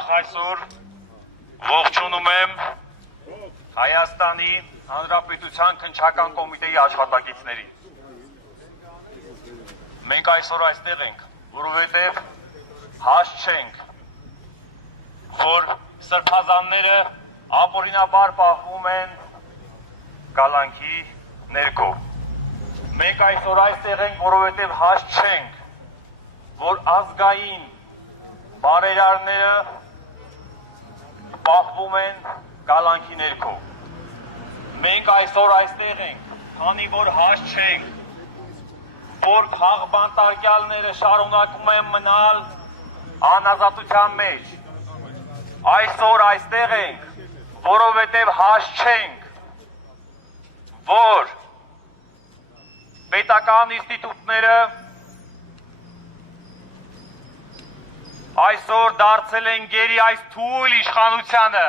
նախ այսօր ողջունում եմ Հայաստանի Հանրապետության քննչական կոմիտեի աշխատակիցներին։ Մենք այսօր այստեղ ենք, որովհետև հաստ չենք, որ սրբազանները ապօրինաբար պահվում են կալանքի ներքո։ Մենք այսօր այստեղ ենք, որովհետև հաստ չենք, որ ազգային բարերարները պահվում են կալանքի ներքո։ Մենք այսօր այստեղ ենք, քանի որ հաստ չենք, որ խաղբանտարկյալները շարունակում են մնալ անազատության մեջ։ Այսօր այստեղ ենք, որովհետև հաստ չենք, որ պետական ինստիտուտները այսօր դարձել են գերի այս թույլ իշխանությանը։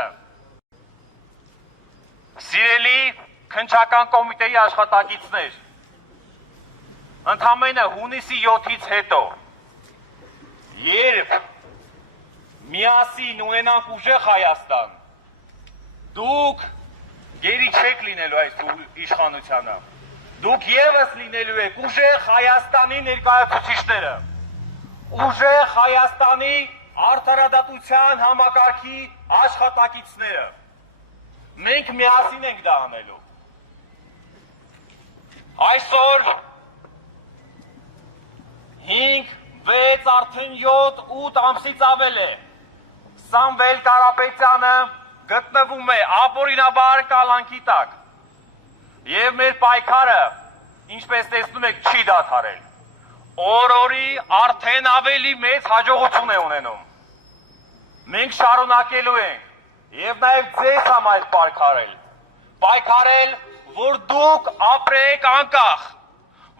Սիրելի քննչական կոմիտեի աշխատակիցներ, ընդամենը հունիսի 7-ից հետո, երբ միասին ունենանք ուժեղ Հայաստան, դուք գերի չեք լինելու այս իշխանությանը, դուք ևս լինելու եք ուժեղ Հայաստանի ներկայացուցիչները, ուժեղ Հայաստանի արդարադատության համակարգի աշխատակիցները։ Մենք միասին ենք դա անելու։ Այսօր 5, 6, արդեն 7, 8 ամսից ավել է Սամվել Կարապետյանը գտնվում է ապօրինաբար կալանքի տակ եւ մեր պայքարը, ինչպես տեսնում եք, չի դադարել։ Օր-օրի արդեն ավելի մեծ հաջողություն է ունենում։ Մենք շարունակելու ենք եւ նաեւ ձեզ համար պայքարել, որ դուք ապրեք անկախ,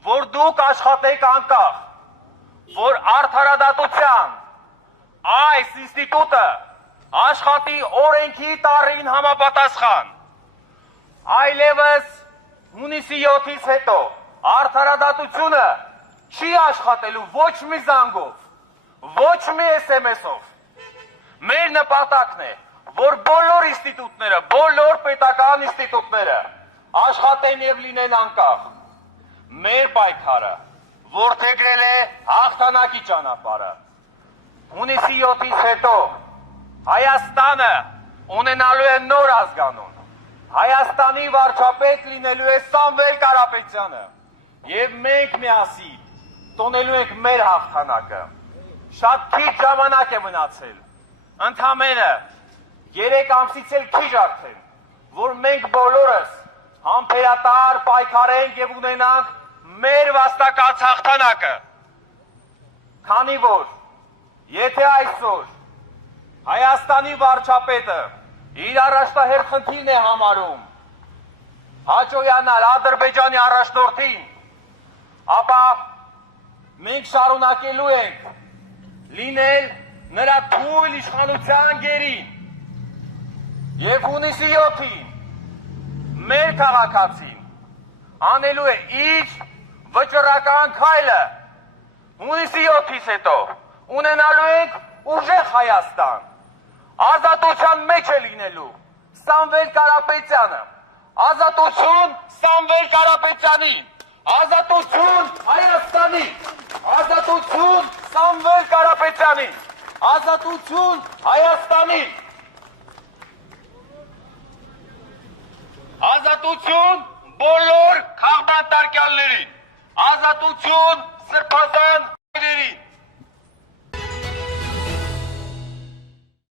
որ դուք աշխատեք անկախ, որ արդարադատության այս ինստիտուտը աշխատի օրենքի տառին համապատասխան։ Այլևս հունիսի 7-ից հետո արդարադատությունը չի աշխատելու ոչ մի զանգով, ոչ մի SMS-ով։ Մեր նպատակն է, որ բոլոր ինստիտուտները, բոլոր պետական ինստիտուտները աշխատեն եւ լինեն անկախ։ Մեր պայքարը որդեգրել է հաղթանակի ճանապարհը։ Հունիսի 7-ից հետո Հայաստանը ունենալու է նոր ազգանուն։ Հայաստանի վարչապետ լինելու է Սամվել Կարապետյանը եւ մենք միասին տոնելու ենք մեր հաղթանակը։ Շատ քիչ ժամանակ է մնացել, ընդամենը 3 ամսից էլ քիչ արդեն, որ մենք բոլորս համբերատար պայքարենք եւ ունենանք մեր վաստակած հաղթանակը։ Քանի որ եթե այսօր Հայաստանի վարչապետը իր առաջնահերթ խնդիրն է համարում հաջողանալ Ադրբեջանի առաջնորդին, ապա մենք շարունակելու ենք լինել նրա թույլ իշխանության գերին եւ հունիսի 7-ին մեր քաղաքացին անելու է իր վճռական քայլը։ Հունիսի 7-ից հետո ունենալու ենք ուժեղ Հայաստան, ազատության մեջ է լինելու Սամվել Կարապետյանը, ազատություն Սամվել Կարապետյանին, ազատություն Հայաստանի, ազատություն Սամվել Կարապետյանին, ազատություն Հայաստանին, ազատություն բոլոր խաղբանտարկյալներին, ազատություն սրբազան